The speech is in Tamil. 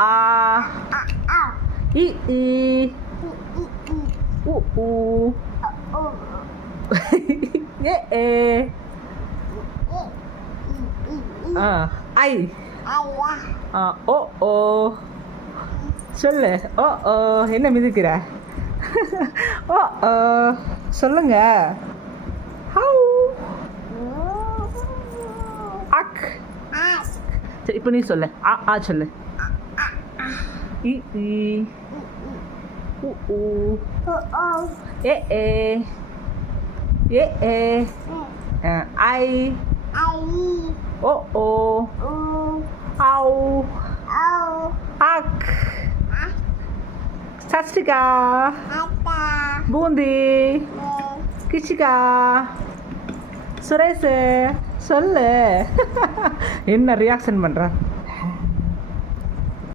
ஆ இ ஈ உ ஊ ஏ ஏ ஐ ஓ ஓ சொல்லு. ஓ ஓ என்ன மிதிக்கிற? ஓ ஓ சொல்லுங்க. ஹவு அக். சரி இப்போ நீ சொல்லு. ஆ சொல்லு. இ ஈ உ ஊ ஏ ஏ ஏ ஏ ஐ ஓ ஓ ஆவ் அக். சஸ்டிகா பூந்தி கிச்சிகா சுரேஷ் சொல்லு. என்ன ரியாக்ஷன் பண்ணுற?